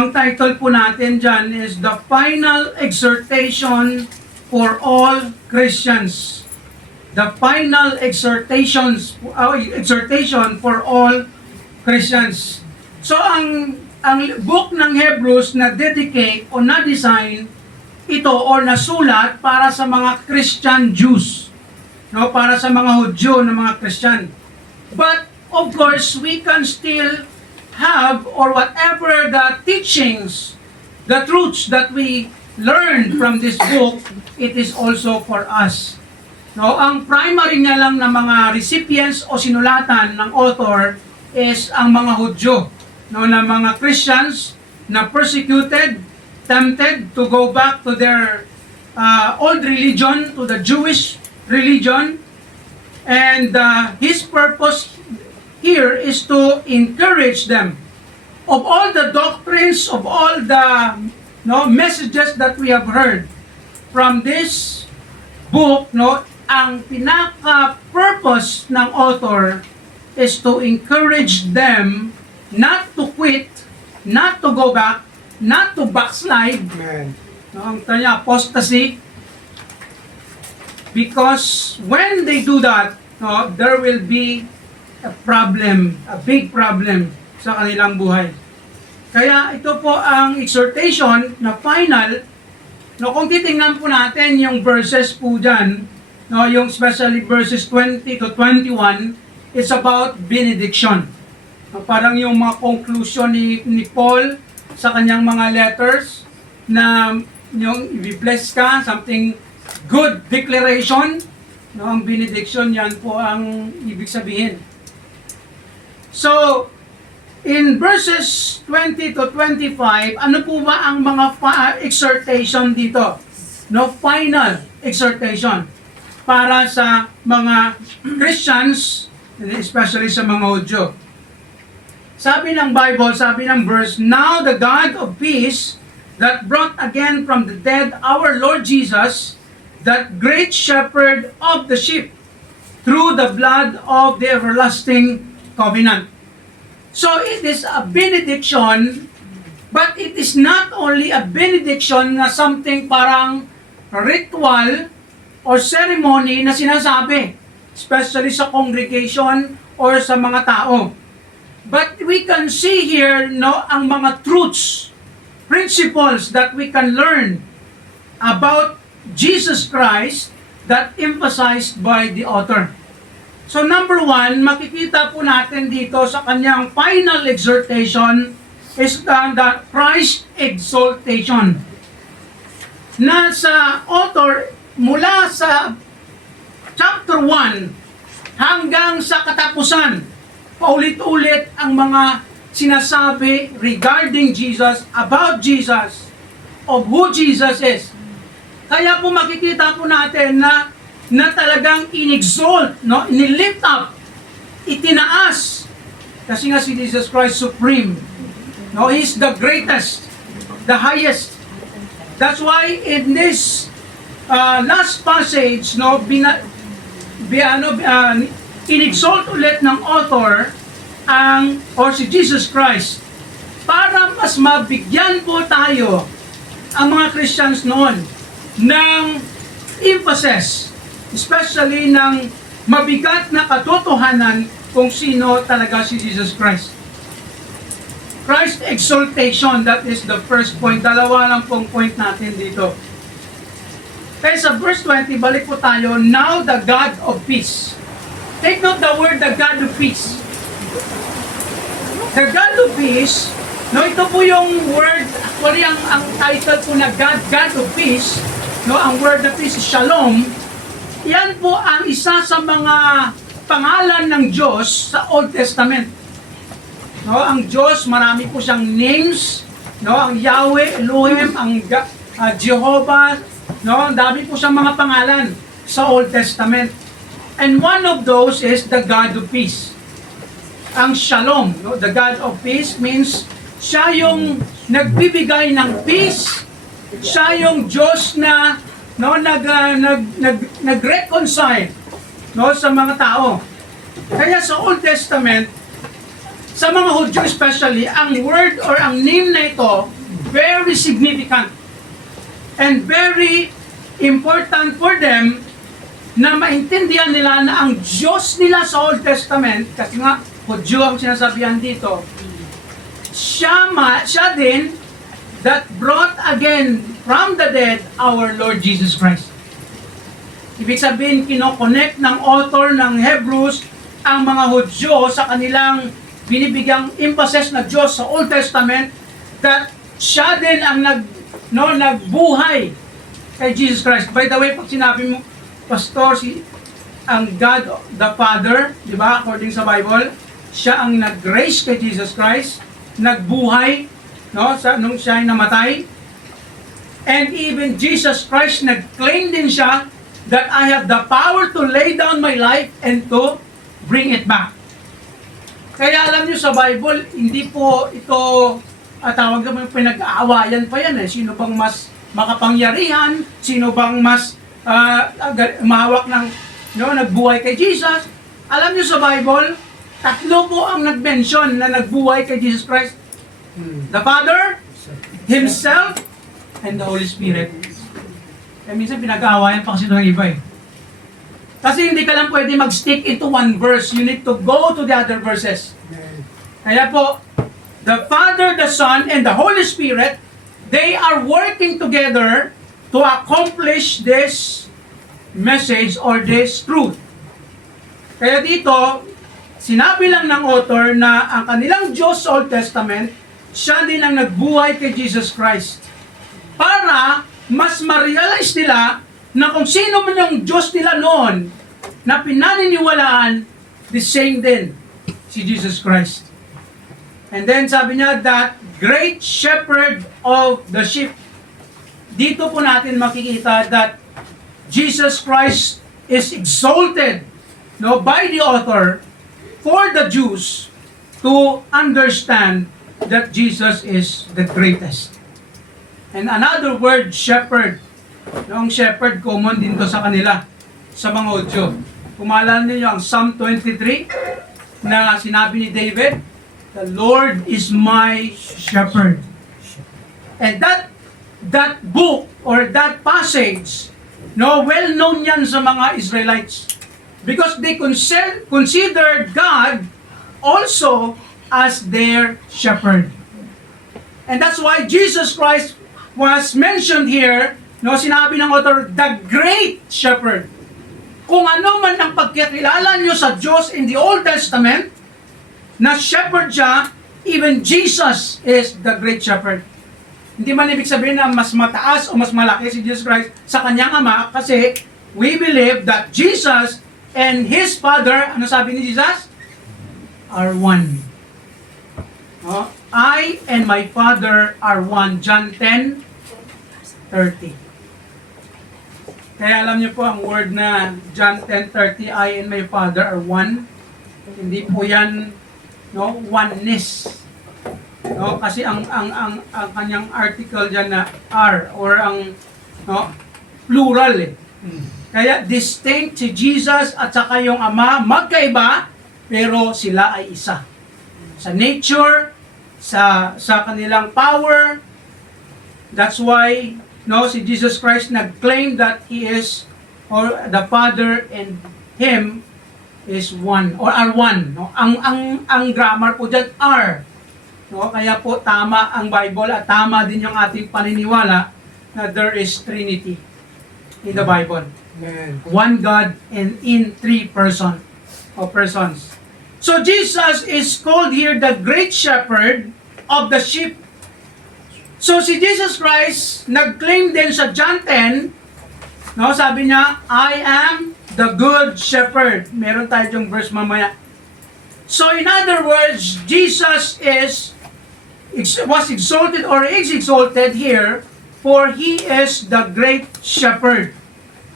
Ang title po natin dyan is The Final Exhortation for All Christians. The Final exhortation for all Christians. So ang book ng Hebrews na dedicate o na-design ito o nasulat para sa mga Christian Jews. No, para sa mga Hudyo na mga Christian. But of course, we can still have or whatever the teachings, the truths that we learn from this book, it is also for us. No, ang primary nga lang na mga recipients o sinulatan ng author is ang mga Hudyo, no, na mga Christians na persecuted, tempted to go back to their old religion, to the Jewish religion. And his purpose here is to encourage them of all the doctrines, of all the messages that we have heard from this book. No, ang pinaka-purpose ng author is to encourage them not to quit, not to go back, not to backslide. Amen. No, ang tanya, apostasy. Because when they do that, no, there will be a problem, a big problem sa kanilang buhay. Kaya ito po ang exhortation na final. No, kung titingnan po natin yung verses po dyan, no, yung especially verses 20 to 21, it's about benediction. No, parang yung mga conclusion ni Paul sa kanyang mga letters na yung i-bless ka, something good declaration. No, ang benediction, yan po ang ibig sabihin. So, in verses 20 to 25, ano po ba ang mga exhortation dito? No, final exhortation para sa mga Christians, especially sa mga Hudyo. Sabi ng Bible, sabi ng verse, "Now the God of peace that brought again from the dead our Lord Jesus, that great shepherd of the sheep, through the blood of the everlasting covenant." So it is a benediction, but it is not only a benediction na something parang ritual or ceremony na sinasabi, especially sa congregation or sa mga tao. But we can see here, no, ang mga truths, principles that we can learn about Jesus Christ that emphasized by the author. So number one, makikita po natin dito sa kanyang final exhortation is the Christ exaltation. Na sa author, mula sa chapter 1 hanggang sa katapusan, paulit-ulit ang mga sinasabi regarding Jesus, about Jesus, of who Jesus is. Kaya po makikita po natin na talagang in-exalt, no? Nilift up, itinaas. Kasi nga si Jesus Christ supreme. No, He's the greatest, the highest. That's why in this last passage, no, in-exalt ulit ng author or si Jesus Christ para mas mabigyan po tayo ang mga Christians noon ng emphasis, especially ng mabigat na katotohanan kung sino talaga si Jesus Christ. Christ exaltation, that is the first point. Dalawa lang pong point natin dito. Kaya sa verse 20, balik po tayo, "Now the God of peace." Take note the word, the God of peace. The God of peace, no, ito po yung word, actually ang title po na God of peace, no, ang word na peace is shalom. Yan po ang isa sa mga pangalan ng Diyos sa Old Testament. No, ang Diyos, marami po siyang names, no, ang Yahweh, Elohim, ang Jehovah, no, ang dami po siyang mga pangalan sa Old Testament. And one of those is the God of peace. Ang Shalom, no, the God of peace means siya yung nagbibigay ng peace, siya yung Diyos na nag-reconcile, no, sa mga tao. Kaya sa Old Testament, sa mga Hudyo especially, ang word or ang name na ito, very significant and very important for them na maintindihan nila na ang Diyos nila sa Old Testament, kasi nga, Hudyo ang sinasabihan dito, siya din that brought again from the dead our Lord Jesus Christ. Ibig sabihin, kinoconnect ng author ng Hebrews ang mga Hudyo sa kanilang binibigyang emphasis na Diyos sa Old Testament, that siya din ang nagbuhay kay Jesus Christ. By the way, pag sinabi mo, Pastor, ang God the Father, di ba, according sa Bible, siya ang nag-raise kay Jesus Christ, nagbuhay, nung siya ay namatay. And even Jesus Christ, nag-claim din siya that I have the power to lay down my life and to bring it back. Kaya alam niyo sa Bible, hindi po ito tawag naman pinag-aawayan pa yan eh. Sino bang mas makapangyarihan? Sino bang mas mahawak ng nagbuhay kay Jesus? Alam niyo sa Bible, tatlo po ang nag-mention na nagbuhay kay Jesus Christ. The Father, Himself, and the Holy Spirit. Kaya minsan pinag-aawayan pa kasi ito ng iba eh. Kasi hindi ka lang pwede mag-stick into one verse. You need to go to the other verses. Kaya po, the Father, the Son, and the Holy Spirit, they are working together to accomplish this message or this truth. Kaya dito, sinabi lang ng author na ang kanilang Diyos sa Old Testament, siya din ang nagbuhay kay Jesus Christ. Para mas ma-realize nila na kung sino man yung Diyos nila noon na pinaniniwalaan, the same din, si Jesus Christ. And then sabi niya, that great shepherd of the sheep. Dito po natin makikita that Jesus Christ is exalted by the author for the Jews to understand that Jesus is the greatest. And another word, shepherd. Yung shepherd, common din to sa kanila, sa mga Hudyo. Kumalala niyo ang Psalm 23 na sinabi ni David, the Lord is my shepherd. And that book or that passage, well known yan sa mga Israelites. Because they considered God also as their shepherd. And that's why Jesus Christ was mentioned here, sinabi ng author, the great shepherd. Kung ano man ang pagkakilala nyo sa Diyos in the Old Testament, na shepherd siya, even Jesus is the great shepherd. Hindi man ibig sabihin na mas mataas o mas malaki si Jesus Christ sa kanyang Ama, kasi we believe that Jesus and His Father, ano sabi ni Jesus? Are one. I and my Father are one. John 10:30. Kaya alam niyo po ang word na John 10:30, I and my Father are one. Hindi po yan oneness. Kasi ang kanyang article diyan na are or ang plural eh. Kaya distinct si Jesus at saka yung Ama, magkaiba pero sila ay isa. Sa nature, sa kanilang power. That's why si Jesus Christ nag-claim that He is, or the Father and Him is one, or are one. Ang grammar po dyan, are. Kaya po tama ang Bible at tama din yung ating paniniwala na there is Trinity in the Bible. Amen. One God and in three persons. So Jesus is called here the great shepherd of the sheep. So si Jesus Christ nag-claim din sa John 10, sabi niya, I am the good shepherd. Meron tayo yung verse mamaya. So in other words, Jesus was exalted or is exalted here for He is the great shepherd.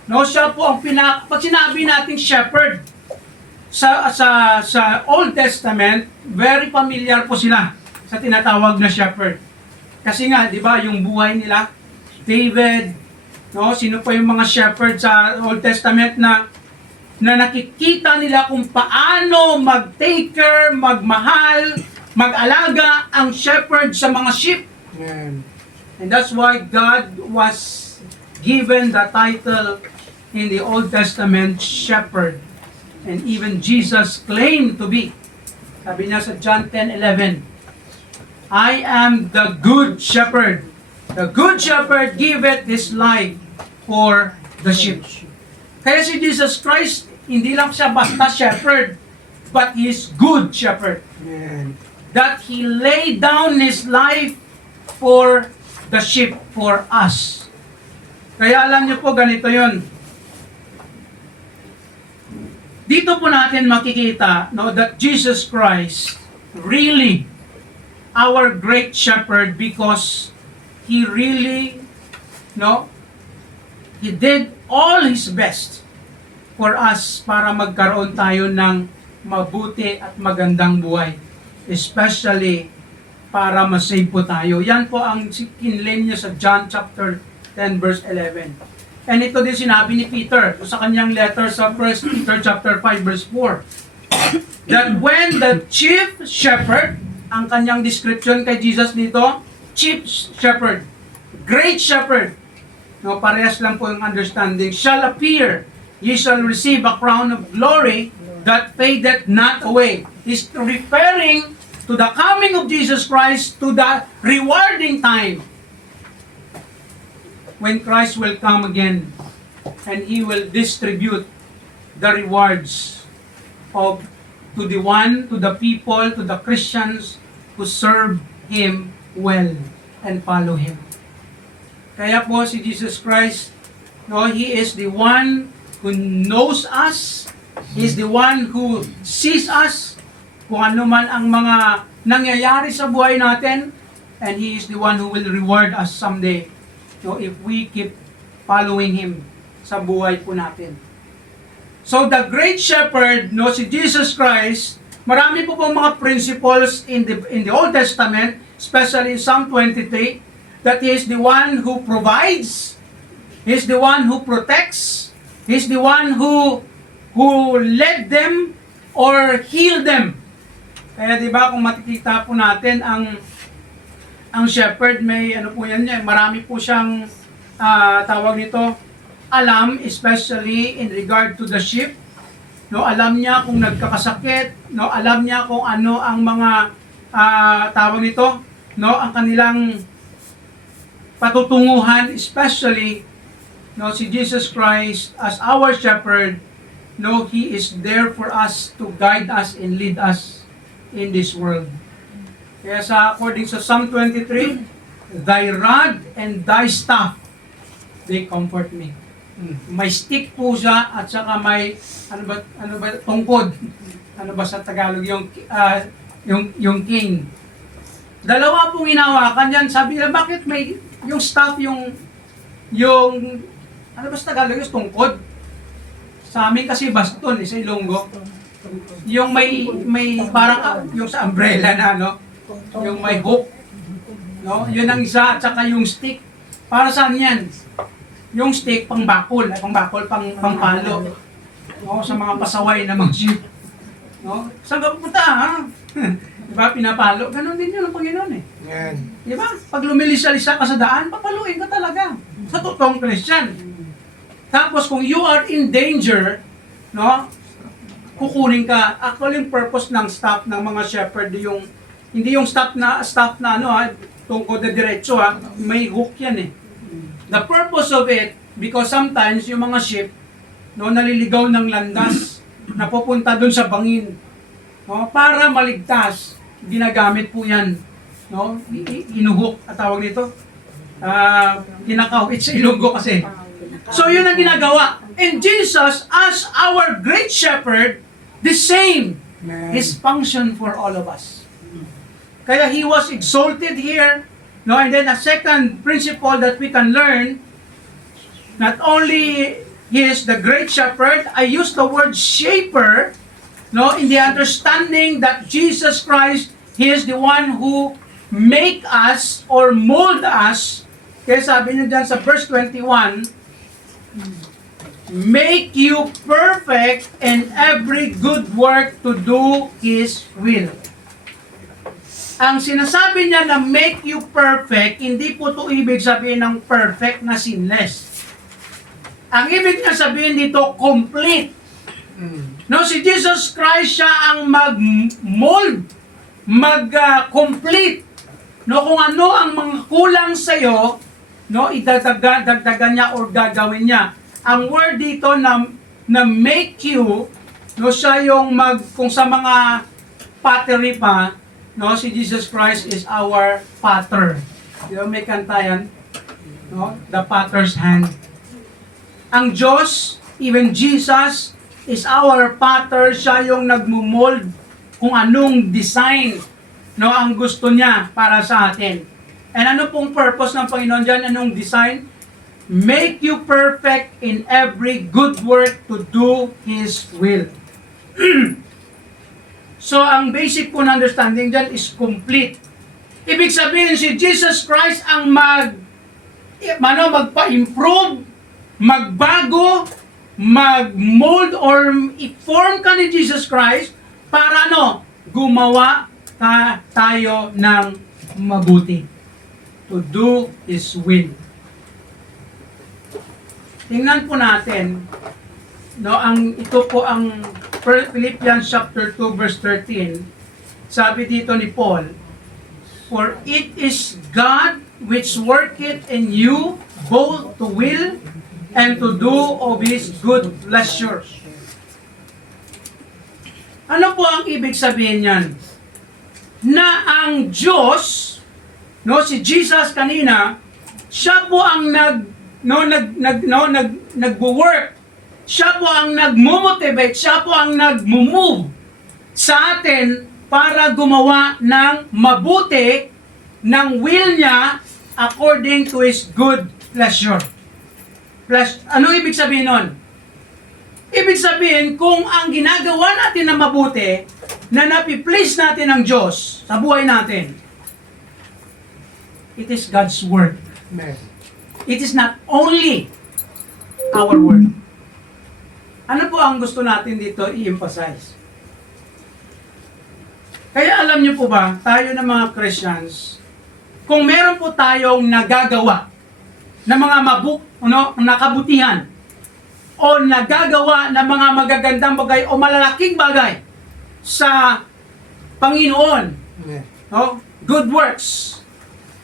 Siya po ang pag sinabi nating shepherd sa Old Testament, very familiar po sila sa tinatawag na shepherd. Kasi nga, di ba, yung buhay nila, David, sino pa yung mga shepherd sa Old Testament na na nakikita nila kung paano mag-take care, magmahal, mag-alaga ang shepherd sa mga sheep. Amen. And that's why God was given the title in the Old Testament, shepherd. And even Jesus claimed to be. Sabi niya sa John 10:11, I am the good shepherd. The good shepherd giveth his life for the sheep. Kaya si Jesus Christ, hindi lang siya basta shepherd, but he is good shepherd. Amen. That he laid down his life for the sheep, for us. Kaya alam niyo po, ganito yon. Dito po natin makikita, no, that Jesus Christ really our great shepherd, because he really, no, he did all his best for us para magkaroon tayo ng mabuti at magandang buhay. Especially para masave po tayo. Yan po ang kinlaim niya sa John chapter 10 verse 11. And ito din sinabi ni Peter sa kanyang letter sa 1 Peter chapter 5 verse 4. That when the chief shepherd, ang kanyang description kay Jesus dito, chief shepherd, great shepherd, no, parehas lang po yung understanding, shall appear, ye shall receive a crown of glory that fadeth not away. He's referring to the coming of Jesus Christ, to the rewarding time when Christ will come again and He will distribute the rewards of to the people, to the Christians who serve Him well and follow Him. Kaya po si Jesus Christ, no, He is the one who knows us, He is the one who sees us, kung ano man ang mga nangyayari sa buhay natin, and He is the one who will reward us someday, no, if we keep following Him sa buhay po natin. So the great shepherd, no, si Jesus Christ, marami po pong mga principles in the Old Testament, especially in Psalm 23, that He is the one who provides, He is the one who protects, He is the one who led them or healed them. Kaya di ba kung makikita po natin ang shepherd, may ano po yan, marami po siyang tawag nito, alam, especially in regard to the sheep. No, alam niya kung nagkakasakit, no, alam niya kung ano ang mga tawag nito, no, ang kanilang patutunguhan, especially, no, si Jesus Christ as our shepherd, no, He is there for us to guide us and lead us in this world. Kaya according sa Psalm 23, thy rod and thy staff, they comfort me. May stick po siya at saka may ano ba tungkod. Ano ba sa Tagalog yung king. Dalawa pong hinawakan yan. Sabi nila, bakit may yung staff yung ano ba sa Tagalog yung tungkod? Sa amin kasi baston sa Ilonggo. Yung may parang yung sa umbrella na, no? Yung may hook. No? Yun ang isa at saka yung stick. Para saan yan? Yung stick pang pang palo. No, sa mga pasaway na mga sheep. No? Saan ka pupunta, ha? Diba, pinapalo. Ganon din yun ang Panginoon eh. Amen. Diba? Pag lumilisa-lisa ka sa daan, papaluin ka talaga. Sa totoong Christian. Tapos kung you are in danger, no, kukunin ka. Actually, yung purpose ng staff ng mga shepherd, hindi yung staff na ano, ha, tungkol na diretso, ha, may hook yan eh. The purpose of it, because sometimes yung mga sheep, no, naliligaw ng landas, napupunta dun sa bangin. No, para maligtas, ginagamit po yan. No? Inuhok, at tawag nito. Kinakaw, it's Ilonggo kasi. So yun ang ginagawa. And Jesus, as our great shepherd, the same, His function for all of us. Kaya He was exalted here. No, and then a second principle that we can learn, not only He is the great shepherd, I use the word shaper, no, in the understanding that Jesus Christ, He is the one who make us or mold us. Kaya sabi niya dyan sa verse 21, make you perfect in every good work to do His will. Ang sinasabi niya na make you perfect, hindi po ito ibig sabihin ng perfect na sinless. Ang ibig na sabihin dito, complete. No, si Jesus Christ siya ang mag-mold, mag-complete. No, kung ano ang mga kulang sa iyo, no, dagdagan niya or gagawin niya. Ang word dito na make you, no, siya yung kung sa mga pottery pa, no, si Jesus Christ is our potter. Di ba may kanta yan? No? The potter's hand. Ang Diyos, even Jesus, is our potter. Siya yung nagmumold kung anong design, no, ang gusto niya para sa atin. And ano pong purpose ng Panginoon dyan? Anong design? Make you perfect in every good work to do His will. So, ang basic po na understanding dyan is complete. Ibig sabihin, si Jesus Christ ang magpa-improve, magbago, mag-mold, or i-form ka ni Jesus Christ para gumawa tayo ng mabuti. To do His will. Tingnan po natin, ito po ang Philippians chapter 2 verse 13. Sabi dito ni Paul, for it is God which worketh in you both to will and to do of His good pleasure. Ano po ang ibig sabihin niyan? Na ang Diyos, si Jesus kanina, siya po ang nagwo-work. Siya po ang nagmo-motivate, siya po ang nagmo-move sa atin para gumawa ng mabuti ng will niya according to His good pleasure. Ano ibig sabihin nun? Ibig sabihin, kung ang ginagawa natin na mabuti, na napi-please natin ng Diyos sa buhay natin, it is God's work. It is not only our work. Ano po ang gusto natin dito i-emphasize? Kaya alam niyo po ba, tayo na mga Christians, kung meron po tayong nagagawa na mga nakabutihan, o nagagawa ng mga magagandang bagay o malalaking bagay sa Panginoon, good works,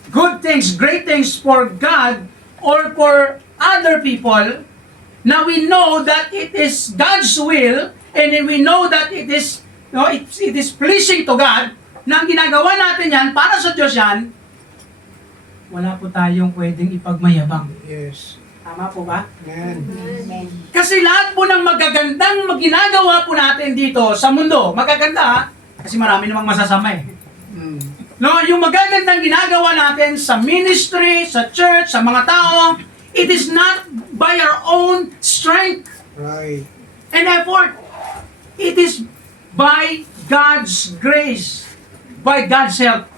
good things, great things for God or for other people, now we know that it is God's will, and we know that it is pleasing to God, na ang ginagawa natin yan, para sa Diyos yan, wala po tayong pwedeng ipagmayabang. Yes. Tama po ba? Amen. Kasi lahat po ng magagandang ginagawa po natin dito sa mundo, magaganda kasi marami namang masasama eh. No, yung magagandang ginagawa natin sa ministry, sa church, sa mga tao, it is not by our own strength Right. and effort. It is by God's grace, by God's help,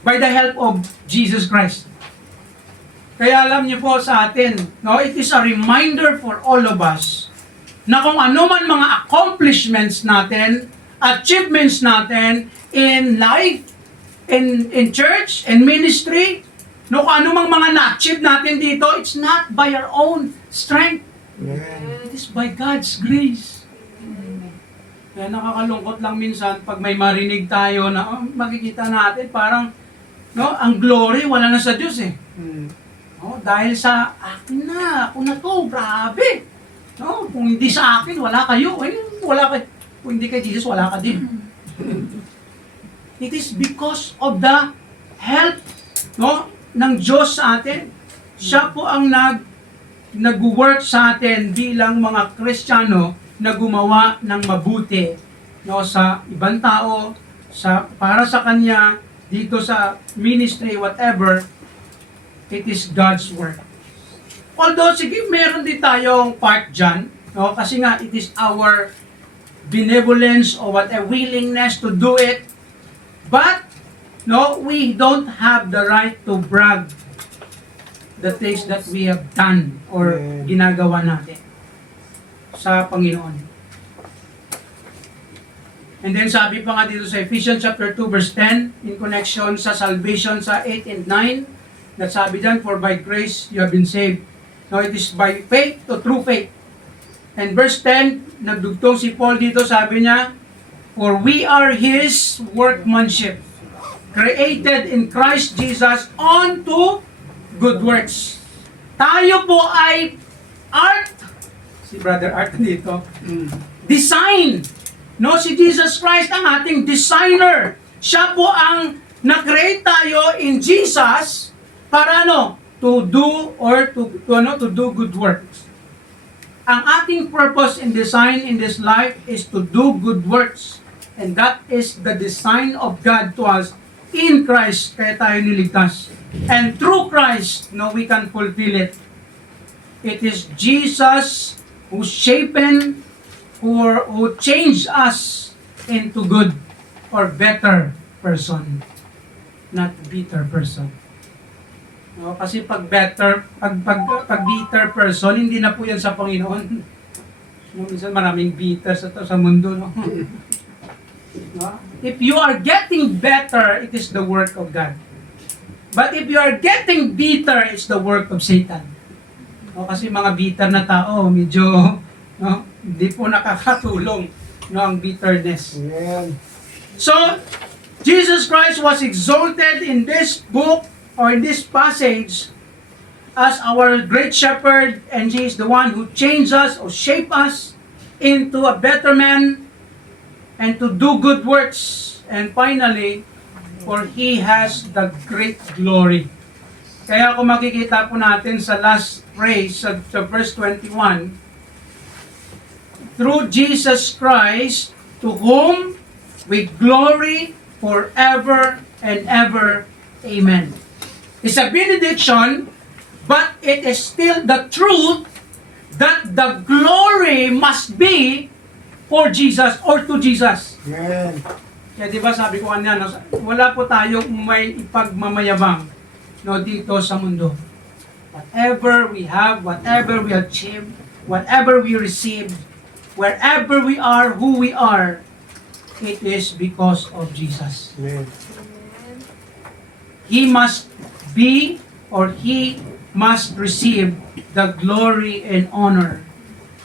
by the help of Jesus Christ. Kaya alam niyo po sa atin, it is a reminder for all of us na kung ano man mga accomplishments natin, achievements natin in life, in church, in ministry, kung ano mang mga na-achieve natin dito, it's not by our own strength. Amen. It is by God's grace. Kaya nakakalungkot lang minsan pag may marinig tayo na makikita natin parang ang glory wala na sa Diyos eh. Dahil sa akin na, ako na to, grabe. Kung hindi sa akin, wala kayo. Kung hindi kay Jesus, wala ka din. It is because of the help ng Diyos sa atin. Siya po ang nag-work sa atin bilang mga Kristiyano na gumawa ng mabuti sa ibang tao, para sa Kanya, dito sa ministry, whatever. It is God's work. Although, sige, meron din tayong part dyan, kasi nga, it is our benevolence or a willingness to do it. But, we don't have the right to brag the things that we have done or ginagawa natin. sa Panginoon. And then sabi pa nga dito sa Ephesians chapter 2 verse 10 in connection sa salvation sa 8 and 9 that sabi dyan, for by grace you have been saved. Now it is by faith to true faith. And verse 10, nagdugtong si Paul dito, sabi niya, for we are His workmanship, created in Christ Jesus unto good works. Tayo po ay art, si Brother Art dito, design. No, si Jesus Christ ang ating designer. Siya po ang na-create tayo in Jesus para to do or to do good works. Ang ating purpose and design in this life is to do good works. And that is the design of God to us in Christ, kaya tayo niligtas. And through Christ, we can fulfill it. It is Jesus who shapen, who changed us into good or better person, not bitter person. No, kasi pag bitter person, hindi na po yan sa Panginoon. No, minsan maraming bitter sa mundo, no? No? If you are getting better, it is the work of God. But if you are getting bitter, it's the work of Satan. No, kasi mga bitter na tao, medyo hindi po nakakatulong ang bitterness. Amen. So, Jesus Christ was exalted in this book or in this passage as our great shepherd, and He is the one who changed us or shaped us into a better man and to do good works. And finally, for He has the great glory. Kaya kung makikita po natin sa last phrase sa verse 21, through Jesus Christ, to whom we glory forever and ever. Amen. It's a benediction, but it is still the truth that the glory must be for Jesus or to Jesus. Amen. Kaya di ba sabi ko kanina, wala po tayong may ipagmamayabang dito sa mundo. Whatever we have, whatever we achieve, whatever we receive, wherever we are, who we are, it is because of Jesus. Amen. He must be or He must receive the glory and honor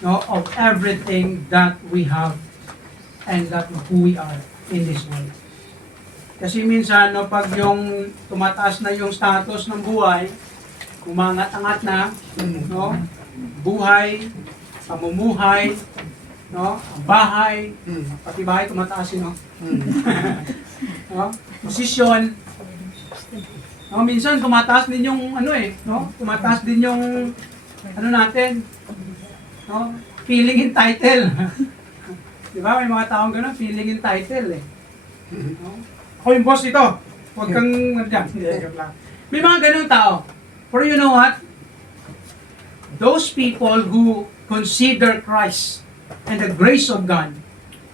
of everything that we have and that who we are in this world. Kasi minsan, pag yung tumataas na yung status ng buhay, umangat-angat na, buhay, pamumuhay, bahay, pati bahay tumataas yun, posisyon. Minsan tumataas din yung tumataas din yung natin, feeling in title. Di ba? May mga taong gano'n, feeling in title eh. Ako yung boss ito. Huwag kang may mga ganong tao. Pero you know what? Those people who consider Christ and the grace of God,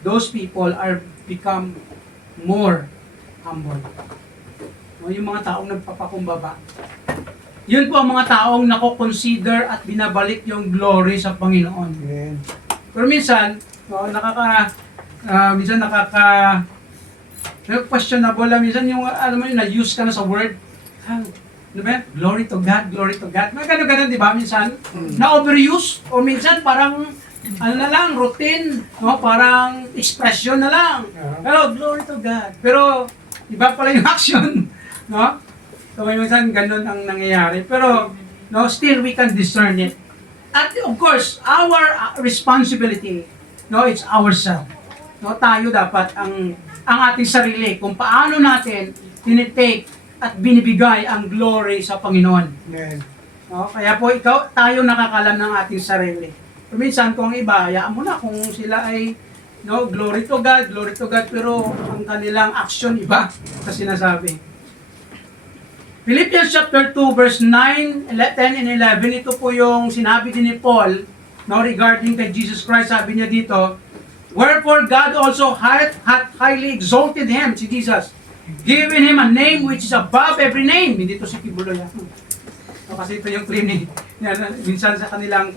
those people are become more humble. Yung mga taong nagpapakumbaba. Yun po ang mga taong nako-consider at binabalik yung glory sa Panginoon. Amen. Pero minsan, questionable lang. Minsan yung, na-use ka na sa word. Ano ba? Glory to God, glory to God. May gano'n-gano'n, di ba? Minsan, na-overuse. O minsan, parang, routine. Parang expression na lang. Pero, glory to God. Pero, iba pala yung action. So, may minsan, gano'n ang nangyayari. Pero, still, we can discern it. At, of course, our responsibility, it's ourselves. Tayo dapat ang ating sarili, kung paano natin tinitake at binibigay ang glory sa Panginoon. Amen. Kaya po tayo nakakalam ng ating sarili. Pero minsan kung iba, hayaan mo na kung sila ay glory to God, pero ang kanilang action iba sa sinasabi. Philippians chapter 2 verse 9, 10 and 11, ito po yung sinabi din ni Paul regarding kay Jesus Christ. Sabi niya dito, wherefore God also hath highly exalted Him, si Jesus, given Him a name which is above every name. Hindi to si Kibuloy. Kasi ito yung claim ni minsan sa kanilang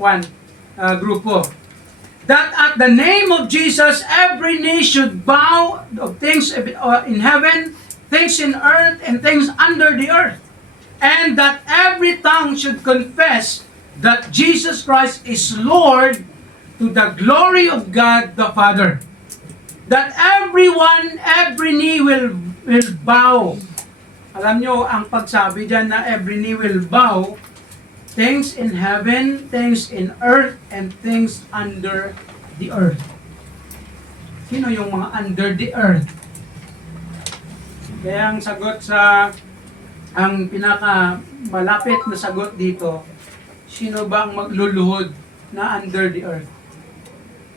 grupo. that at the name of Jesus, every knee should bow of things in heaven, things in earth, and things under the earth. And that every tongue should confess that Jesus Christ is Lord to the glory of God the Father. That everyone, every knee will bow. Alam nyo, ang pagsabi dyan na every knee will bow, things in heaven, things in earth, and things under the earth. Sino yung mga under the earth? Kaya ang sagot ang pinaka malapit na sagot dito, sino ba ang magluluhod na under the earth?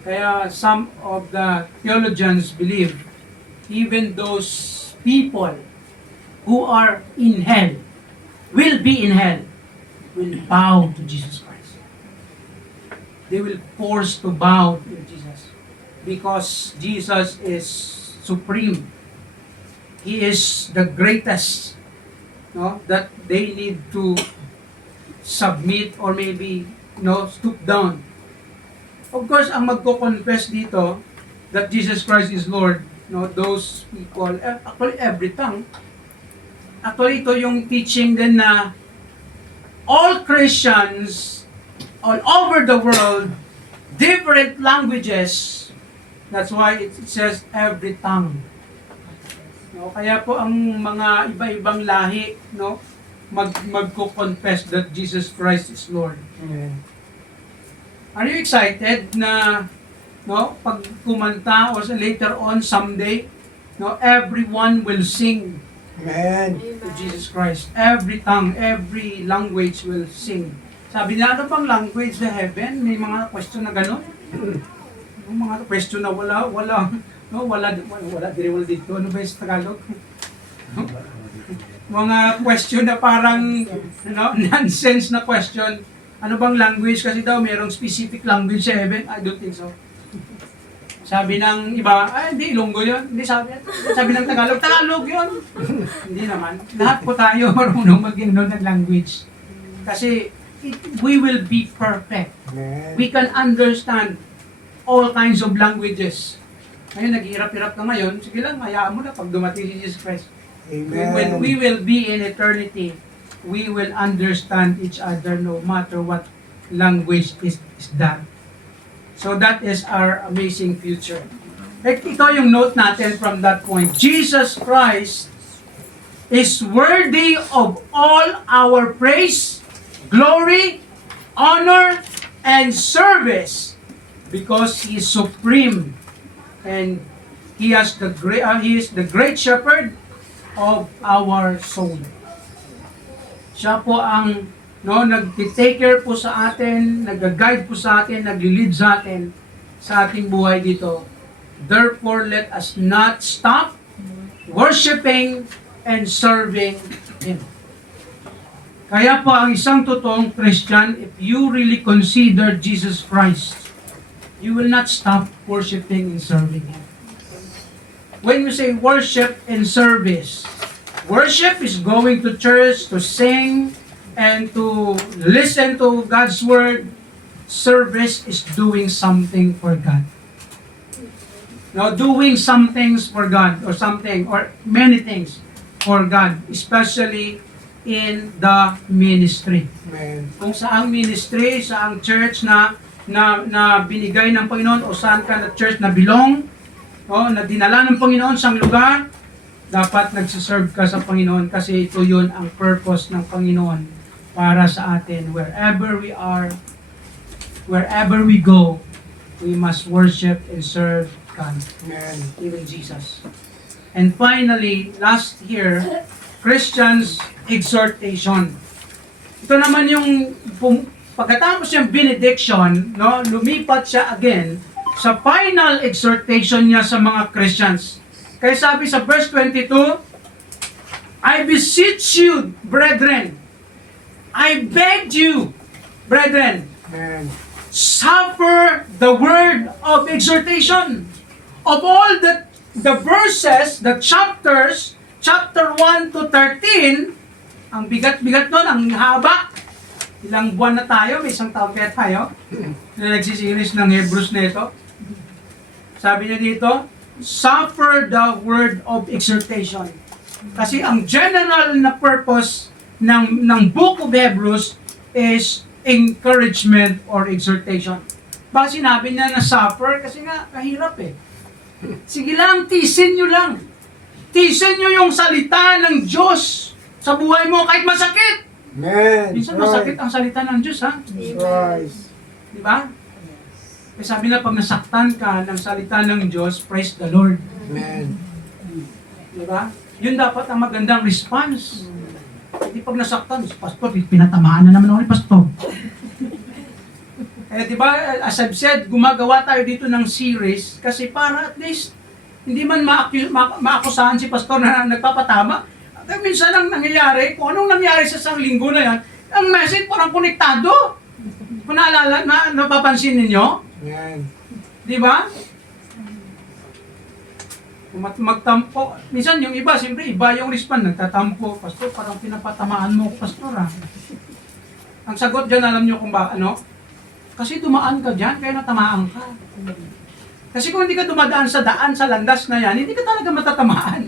Kaya some of the theologians believe even those people who are in hell, will be in hell, will bow to Jesus Christ. They will force to bow to Jesus because Jesus is supreme. He is the greatest, no? That they need to submit or maybe stoop down. Of course, ang magko-confess dito that Jesus Christ is Lord, those people, actually every tongue. Actually, ito yung teaching din na all Christians all over the world, different languages, that's why it says every tongue. Kaya po ang mga iba-ibang lahi, magko-confess that Jesus Christ is Lord. Amen. Are you excited na pag kumanta o later on someday, everyone will sing Amen. to Jesus Christ. Every tongue, every language will sing. Sabi niya, ano bang language sa heaven? May mga question na gano'n? Mga question na wala dito. Ano ba yung sa Tagalog? Mga question na parang nonsense na question. Ano bang language? Kasi daw mayroong specific language sa heaven. I don't think so. Sabi ng iba, hindi, Ilonggo yun. Hindi, sabi ng Tagalog yun. Hindi naman. Lahat po tayo marunong mag-inom ng language. Kasi we will be perfect. Amen. We can understand all kinds of languages. Ngayon, naghihirap-hirap ka ngayon, sige lang, hayaan mo na pag dumating si Jesus Christ. Amen. When we will be in eternity, we will understand each other no matter what language is that. So that is our amazing future. Ito yung note natin from that point. Jesus Christ is worthy of all our praise, glory, honor, and service because He is supreme and He is the great shepherd of our soul. Siya po ang nag-take care po sa atin, nag-guide po sa atin, nag-lead sa atin sa ating buhay dito. Therefore, let us not stop worshiping and serving Him. Kaya po ang isang totoong Christian, if you really consider Jesus Christ, you will not stop worshiping and serving Him. When you say worship and service, worship is going to church to sing and to listen to God's Word. Service is doing something for God. Now, doing some things for God or many things for God, especially in the ministry. Amen. Kung saang ministry, saang church na binigay ng Panginoon o saan ka na church na belong, na dinala ng Panginoon sa lugar, dapat nagsiserve ka sa Panginoon kasi ito yun ang purpose ng Panginoon para sa atin. Wherever we are, wherever we go, we must worship and serve God, Amen. even Jesus. And finally, last here, Christians' exhortation. Ito naman yung pagkatapos yung benediction, lumipat siya again sa final exhortation niya sa mga Christians. Kaya sabi sa verse 22, I beseech you, brethren, I beg you, brethren, Amen. suffer the word of exhortation. Of all the verses, the chapters, chapter 1 to 13, ang bigat-bigat nun, ang haba. Ilang buwan na tayo, may isang taon kaya tayo, na nagsisiris ng Hebrews na ito. Sabi niya dito, suffer the word of exhortation. Kasi ang general na purpose ng book of Hebrews is encouragement or exhortation. Bakit sinabi niya na suffer? Kasi nga, kahirap eh. Sige lang, tisin nyo lang. Tisin nyo yung salita ng Diyos sa buhay mo kahit masakit. Amen. Minsan masakit ang salita ng Diyos, ha? Christ. Di ba? Kaya sabi na pag nasaktan ka ng salita ng Diyos, praise the Lord. Amen. Di ba? Yun dapat ang magandang response. Hindi pag nasaktan, pastor, pinatamaan na naman ako ni pastor. Di ba, as I've said, gumagawa tayo dito ng series kasi para at least hindi man maakusahan si pastor na nagpapatama. At minsan ang nangyayari, kung anong nangyari sa isang linggo na yan, ang message parang konektado. Kung naalala, napapansin ninyo? Amen. Di ba? Magtampo. Minsan yung iba, siyempre iba yung response, nagtatampo. Pastor, parang pinapatamaan mo ako, pastor, ha? Ang sagot dyan, alam nyo kung ba, ano? Kasi dumaan ka dyan, kaya natamaan ka. Kasi kung hindi ka dumadaan sa daan, sa landas na yan, hindi ka talaga matatamaan.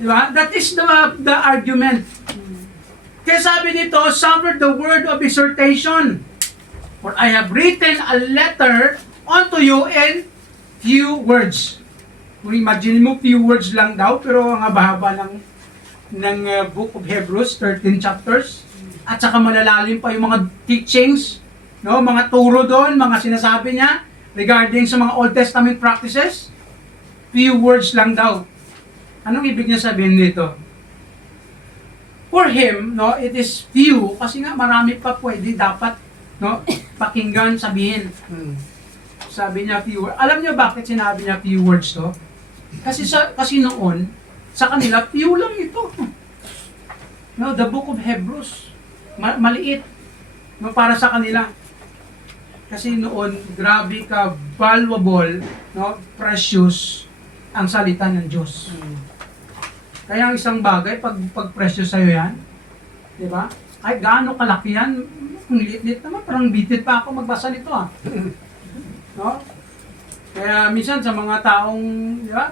Di ba? That is the argument. Kaya sabi dito, suffer the word of exhortation. For I have written a letter unto you in few words. Kung imagine mo, few words lang daw, pero ang haba-haba ng Book of Hebrews, 13 chapters. At saka malalalim pa yung mga teachings, no, mga turo doon, mga sinasabi niya regarding sa mga Old Testament practices. Few words lang daw. Anong ibig niya sabihin dito? For him, no, it is few kasi nga marami pa pwede dapat, no, pakinggan, sabihin. Sabi niya few words. Alam niyo bakit sinabi niya few words to? Kasi noon sa kanila few lang ito. No, the book of Hebrews. Maliit, no, para sa kanila. Kasi noon grabe ka valuable, no, precious ang salita ng Diyos. Kaya ang isang bagay, pag precious sa'yo yan, di ba? Ay, gaano kalaki yan? Ang liit-liit naman, parang bitit pa ako magbasa nito, ah. No? Kaya minsan sa mga taong, di ba?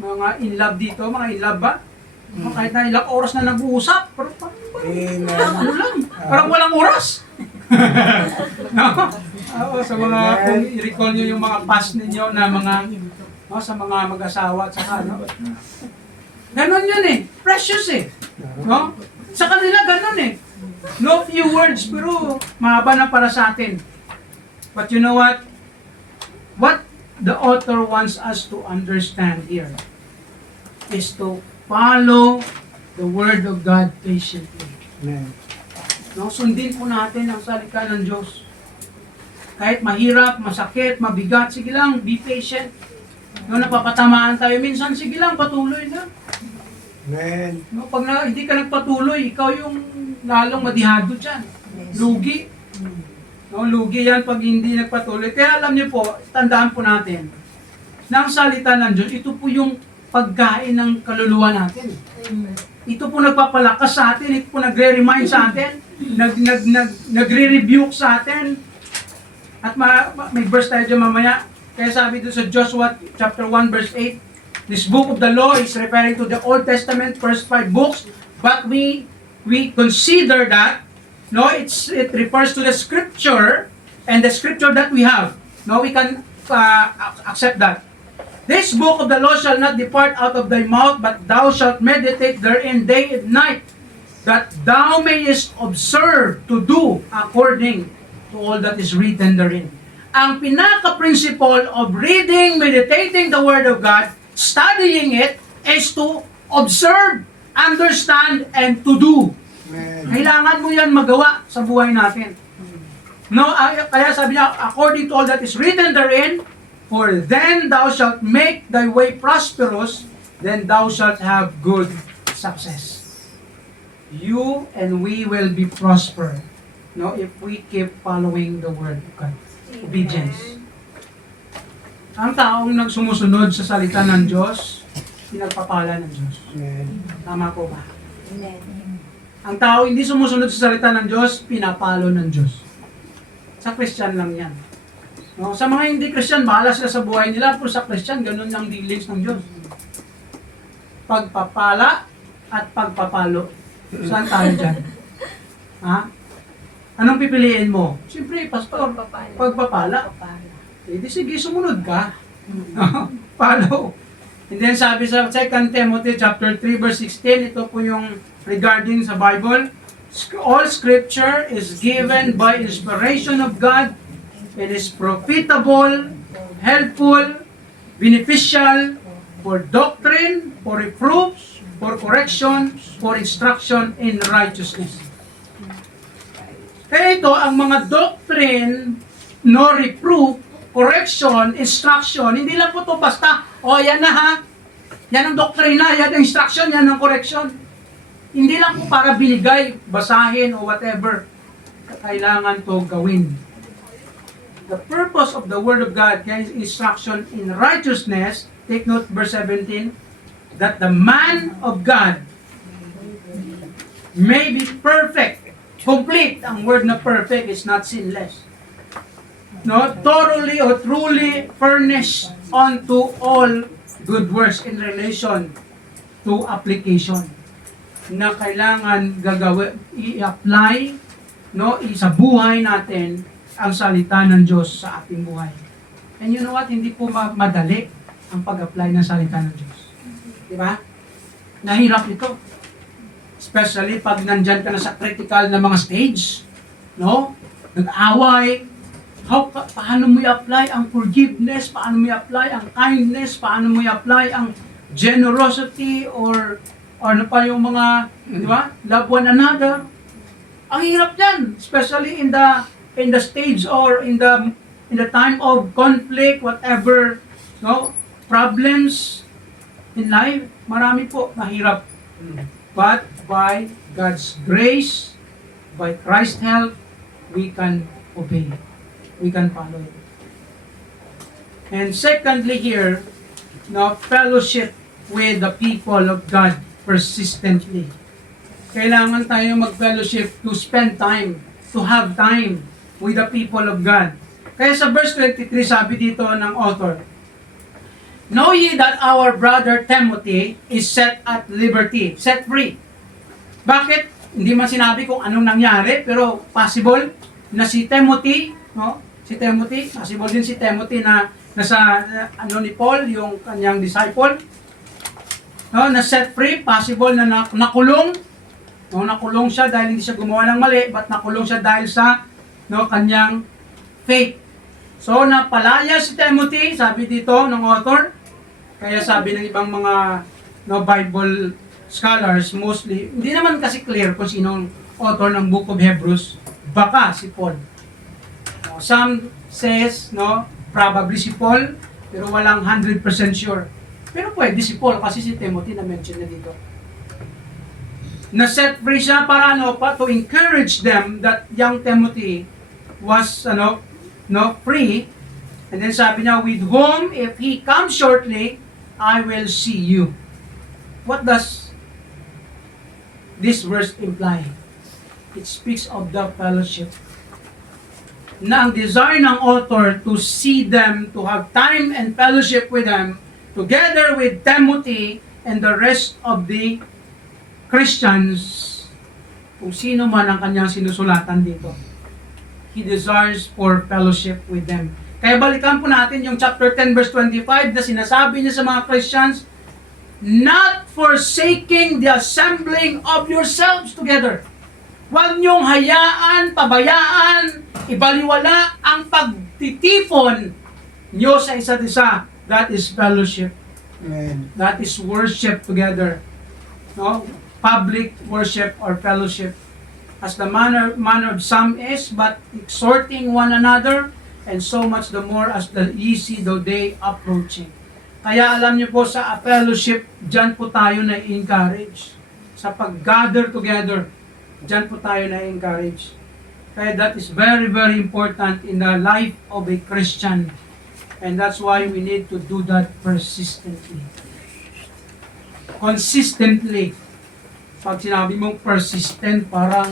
Mga in love dito, mga in love ba? Kahit na ilang oras na nag-uusap, parang ano lang, parang walang oras. No? Sa mga, kung i-recall nyo yung mga past ninyo na mga, no, sa mga mag-asawa at saka, no? Ganon yun eh. Precious eh. No? Sa kanila ganon eh. No few words, pero mahaba na para sa atin. But you know what? What the author wants us to understand here is to follow the Word of God patiently. Amen. No? Sundin po natin ang salita ng Diyos. Kahit mahirap, masakit, mabigat, sige lang, be patient. No, napapatamaan tayo minsan, sige lang, patuloy na. Amen. No, pag hindi ka nagpatuloy, ikaw yung lalong madihado dyan. Lugi. No, lugi yan pag hindi nagpatuloy. Kaya alam niyo po, tandaan po natin, na ang salita ng Diyos, ito po yung pagkain ng kaluluwa natin. Ito po nagpapalakas sa atin, ito po nagre-remind sa atin, nagre-rebuke sa atin. At may verse tayo dyan mamaya. Kaya sabi doon sa Joshua chapter 1 verse 8, this book of the law is referring to the Old Testament first 5 books, but we consider that no, it refers to the scripture and the scripture that we have. No, we can accept that. This book of the law shall not depart out of thy mouth, but thou shalt meditate therein day and night, that thou mayest observe to do according to all that is written therein. Ang pinaka-principle of reading, meditating the Word of God, studying it, is to observe, understand, and to do. Amen. Kailangan mo yan magawa sa buhay natin. No, kaya sabi niya, according to all that is written therein, for then thou shalt make thy way prosperous, then thou shalt have good success. You and we will be prosper, no, if we keep following the Word of God. Obedience. Ang taong nagsumusunod sa salita ng Diyos, pinagpapala ng Diyos. Amen. Tama po ba? Amen. Ang tao hindi sumusunod sa salita ng Diyos, pinapalo ng Diyos. Sa Christian lang yan. No? Sa mga hindi Christian, bahala sila sa buhay nila, pero sa Christian, ganun ang dealings ng Diyos. Pagpapala at pagpapalo. Saan tayo dyan? Ha? Anong pipiliin mo? Siyempre, pastor, pagpapala. Eh, di sige, sumunod ka. Follow. And then sabi sa 2 Timothy chapter 3 verse 16, ito po yung regarding sa Bible. All scripture is given by inspiration of God. It is profitable, helpful, beneficial, for doctrine, for reproofs, for correction, for instruction in righteousness. Kaya ito, ang mga doctrine, no reproof, correction, instruction, hindi lang po ito basta, yan na ha, yan ang doktrina, yan ang instruction, yan ang correction. Hindi lang po para binigay, basahin o whatever, kailangan to gawin. The purpose of the Word of God, kaya instruction in righteousness, take note verse 17, that the man of God may be perfect, complete. Ang word na perfect is not sinless. No, thoroughly or truly furnished unto all good works in relation to application na kailangan gagawin, i-apply, no, sa buhay natin ang salita ng Diyos sa ating buhay. And you know what? Hindi po madali ang pag-apply ng salita ng Diyos. Di ba? Nahirap ito. Especially pag nandyan ka na sa critical na mga stage, no? Nag-away, paano mo i-apply ang forgiveness, paano mo i-apply ang kindness, paano mo i-apply ang generosity, or ano pa yung mga, di ba? Love one another. Ang hirap yan, especially in the stage or in the time of conflict, whatever, no? Problems in life, marami po mahirap. But by God's grace, by Christ's help, we can obey. We can follow it. And secondly here, no, fellowship with the people of God persistently. Kailangan tayo mag-fellowship to spend time, to have time with the people of God. Kaya sa verse 23, sabi dito ng author, know ye that our brother Timothy is set at liberty, set free. Bakit? Hindi man sinabi kung anong nangyari, pero possible na si Timothy, no? Si Timothy, possible din si Timothy na nasa ni Paul, yung kanyang disciple, no, na set free, possible na nakulong. No, nakulong siya dahil hindi siya gumawa ng mali, but nakulong siya dahil sa kanyang faith. So napalaya si Timothy, sabi dito ng author. Kaya sabi ng ibang mga Bible scholars, mostly, hindi naman kasi clear kung sinong author ng Book of Hebrews, baka si Paul. Some says, probably si Paul, pero walang 100% sure. Pero pwede si Paul kasi si Timothy na mention na dito. Na-set free siya para to encourage them that young Timothy was free. And then sabi niya, with whom, if he comes shortly, I will see you. What does this verse imply? It speaks of the fellowship. Na ang desire ng author to see them, to have time and fellowship with them, together with Timothy and the rest of the Christians, kung sino man ang kanyang sinusulatan dito. He desires for fellowship with them. Kaya balikan po natin yung chapter 10 verse 25 na sinasabi niya sa mga Christians, not forsaking the assembling of yourselves together. Huwag niyong hayaan, pabayaan, ibaliwala ang pagtitipon niyo sa isa't isa. That is fellowship. Amen. That is worship together. No? Public worship or fellowship. As the manner of some is, but exhorting one another, and so much the more as ye see the day approaching. Kaya alam niyo po sa fellowship, dyan po tayo na-encourage. Sa pag-gather together, dyan po tayo na-encourage. Kaya that is very, very important in the life of a Christian. And that's why we need to do that persistently. Consistently. pag sinabi mong persistent, parang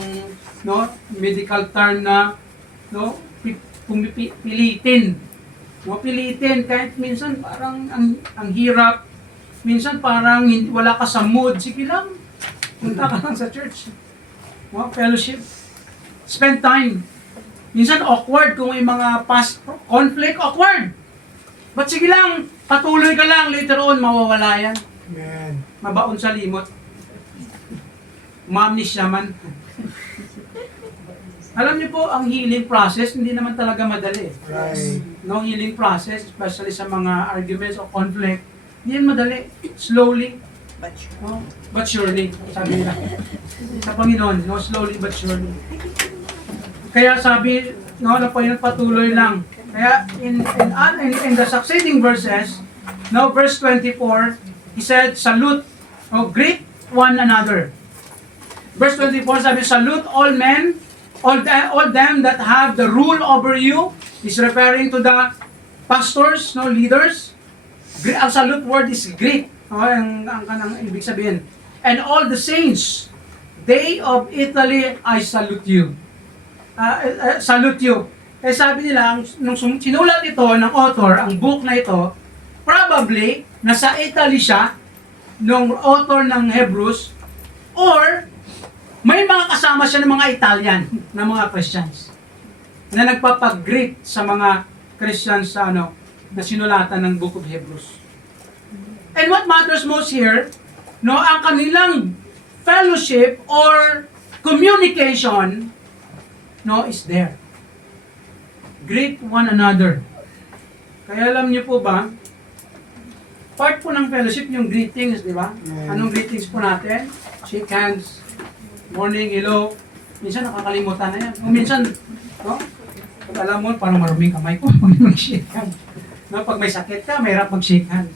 no, medical term na no, pilitin. No, pilitin kahit minsan parang ang hirap. Minsan parang wala ka sa mood, sige lang. Punta ka lang sa church. No, fellowship. Spend time. Minsan awkward kung may mga past conflict, awkward. But sige lang, patuloy ka lang, later on mawawala yan. Amen. Mabaon sa limot. Mamnis naman. Alam niyo po, ang healing process, hindi naman talaga madali. Right. No healing process, especially sa mga arguments o conflict, hindi yan madali. Slowly, no? But surely, sabi nila. Sa Panginoon, no? Slowly but surely. Kaya sabi, no, na patuloy lang. Kaya in the succeeding verses, no, verse 24, he said, salute, no, greet one another. Verse 24 sabi, salute all men, all them that have the rule over you. He's referring to the pastors, no, leaders. Ang salute word is greet. No, ang kanang ibig sabihin. And all the saints, they of Italy, I salute you. Salute you. Eh sabi nila, nung sinulat ito ng author, ang book na ito, probably, nasa Italy siya, nung author ng Hebrews, or may mga kasama siya ng mga Italian, na mga Christians, na nagpapag-greet sa mga Christians sa na sinulatan ng Book of Hebrews. And what matters most here, no, ang kanilang fellowship or communication, no, is there. Greet one another. Kaya alam niyo po ba, part po ng fellowship yung greetings, di ba? Anong greetings po natin? Shake hands, morning, hello. Minsan nakakalimutan na yan. O minsan, no? Pag alam mo, parang maruming kamay ko pag mag-shake hands. No, pag may sakit ka, mahirap mag-shake hands.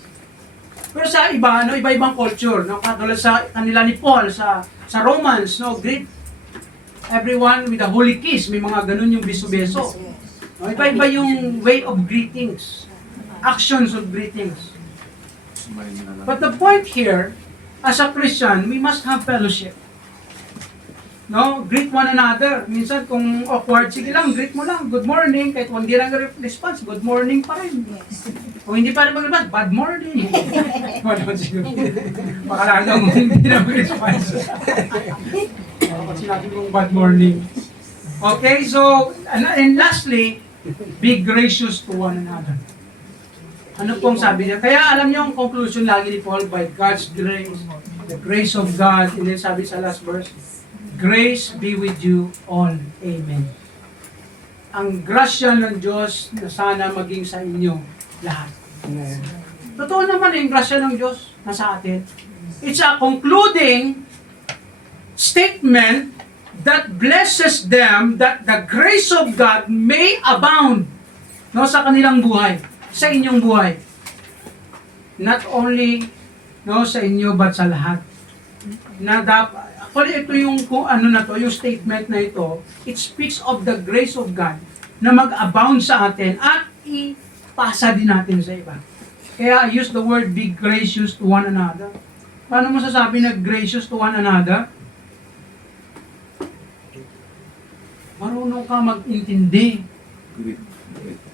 Pero sa iba, no, iba-ibang culture, no, katulad sa kanila ni Paul sa Romans, no, greet everyone with a holy kiss. May mga ganun yung beso-beso. No, iba-iba yung way of greetings, actions of greetings. But the point here, as a Christian, we must have fellowship. No, greet one another. Minsan kung awkward, sige lang, greet mo lang. Good morning. Kahit hindi lang response, good morning pa rin. Kung hindi pa rin mag-response, bad morning. Baka lang daw hindi na mag-response. Pag sinabi mong bad morning. Okay, so, and lastly, be gracious to one another. Ano pong sabi niya? Kaya alam niyo ang conclusion lagi ni Paul, by God's grace, the grace of God, and then sabi sa last verse, grace be with you all. Amen. Ang grasya ng Diyos na sana maging sa inyo lahat. Amen. Totoo naman yung grasya ng Diyos na sa atin. It's a concluding statement that blesses them that the grace of God may abound, no, sa kanilang buhay, sa inyong buhay. Not only, no, sa inyo but sa lahat. Na actually ito yung yung statement na ito, it speaks of the grace of God na mag-abound sa atin at ipasa din natin sa iba. Kaya I use the word be gracious to one another. Paano mo sasabi na gracious to one another? Marunong kang mag-intindi.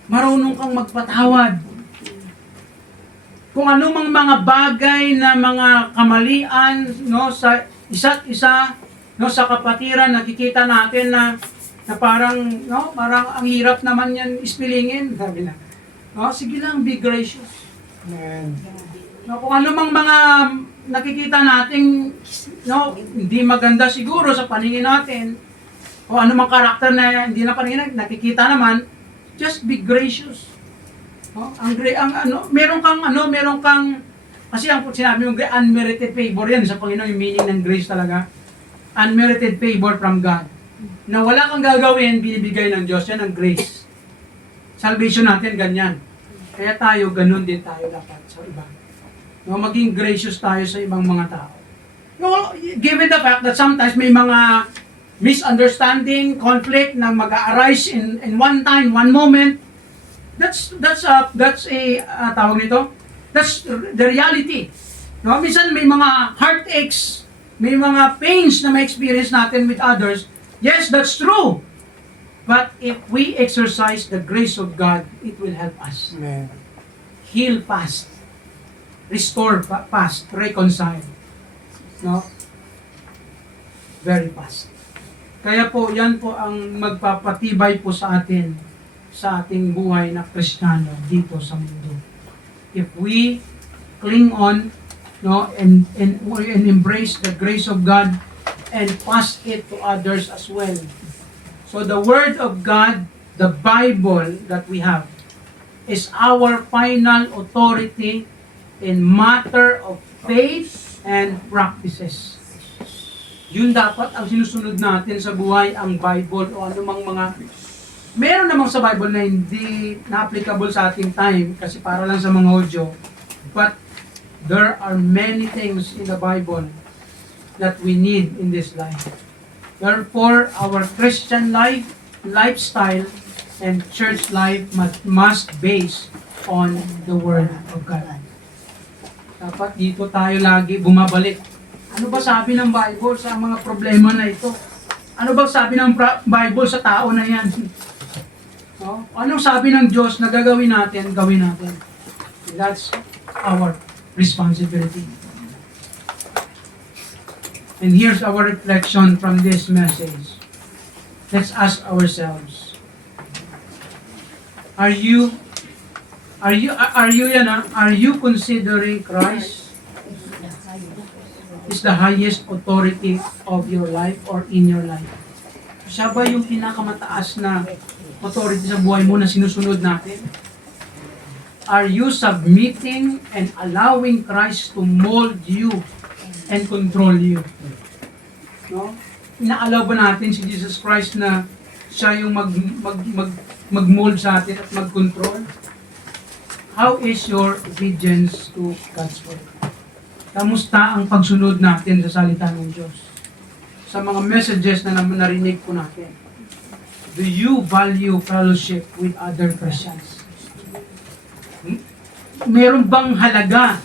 Marunong kang magpatawad. Kung anumang mga bagay na mga kamalian, no, sa isa't isa, no, sa kapatiran, nakikita natin na parang, no, parang ang hirap naman yan ispilingin. Sabi na, no, sige lang, be gracious. Amen. No, kung anumang mga nakikita nating, no, hindi maganda siguro sa paningin natin, o anumang karakter na hindi na paningin, nakikita naman, just be gracious. No, meron kang kasi ang sinabi mong unmerited favor yan sa Panginoon, yung meaning ng grace talaga. Unmerited favor from God. Na wala kang gagawin, binibigay ng Diyos. Yan ang grace. Salvation natin, ganyan. Kaya tayo, ganun din tayo dapat sa iba. No, maging gracious tayo sa ibang mga tao. No, given the fact that sometimes may mga misunderstanding, conflict na mag-arise in one time, one moment, that's tawag nito, that's the reality. No, minsan may mga heartaches, may mga pains na ma-experience natin with others. Yes, that's true. But if we exercise the grace of God, it will help us. Amen. Heal fast. Restore fast. Reconcile. No? Very fast. Kaya po, yan po ang magpapatibay po sa atin sa ating buhay na Kristiyano dito sa mundo. If we cling on, no, and embrace the grace of God and pass it to others as well. So the Word of God, the Bible that we have, is our final authority in matter of faith and practices. Yun dapat ang sinusunod natin sa buhay, ang Bible o anumang mga... Meron namang sa Bible na hindi na-applicable sa ating time kasi para lang sa mga audio. But there are many things in the Bible that we need in this life. Therefore, our Christian life, lifestyle, and church life must base on the Word of God. Dapat dito tayo lagi bumabalik. Ano ba sabi ng Bible sa mga problema na ito? Ano ba sabi ng Bible sa tao na yan? No? Anong sabi ng Diyos na gagawin natin, gawin natin? That's our responsibility. And here's our reflection from this message. Let's ask ourselves, are you considering Christ is the highest authority of your life or in your life? Siya ba yung pinakamataas na authority sa buhay mo na sinusunod natin? Are you submitting and allowing Christ to mold you and control you? No? Inaalaw ba natin si Jesus Christ na siya yung mag-mold sa atin at mag-control? How is your obedience to God's word? Kamusta ang pagsunod natin sa salita ng Diyos? Sa mga messages na narinig po natin. Do you value fellowship with other Christians? Meron bang halaga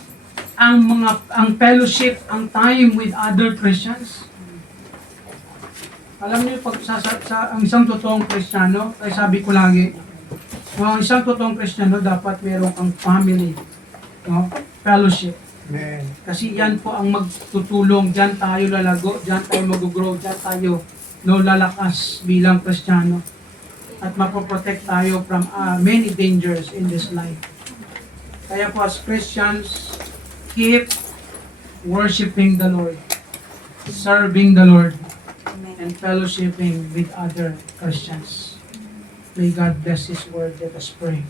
ang fellowship, ang time with other Christians? Alam niyo, pag ang isang totoong Kristiyano, ay sabi ko lagi, ang isang totoong Kristiyano dapat meron kang family, no? Fellowship. Amen. Kasi yan po ang magtutulong, diyan tayo lalago, diyan tayo mag-grow, diyan tayo lalakas bilang Kristiyano. At mapoprotect tayo from many dangers in this life. Kaya po as Christians, keep worshiping the Lord, serving the Lord, and fellowshipping with other Christians. May God bless His word. Let us pray.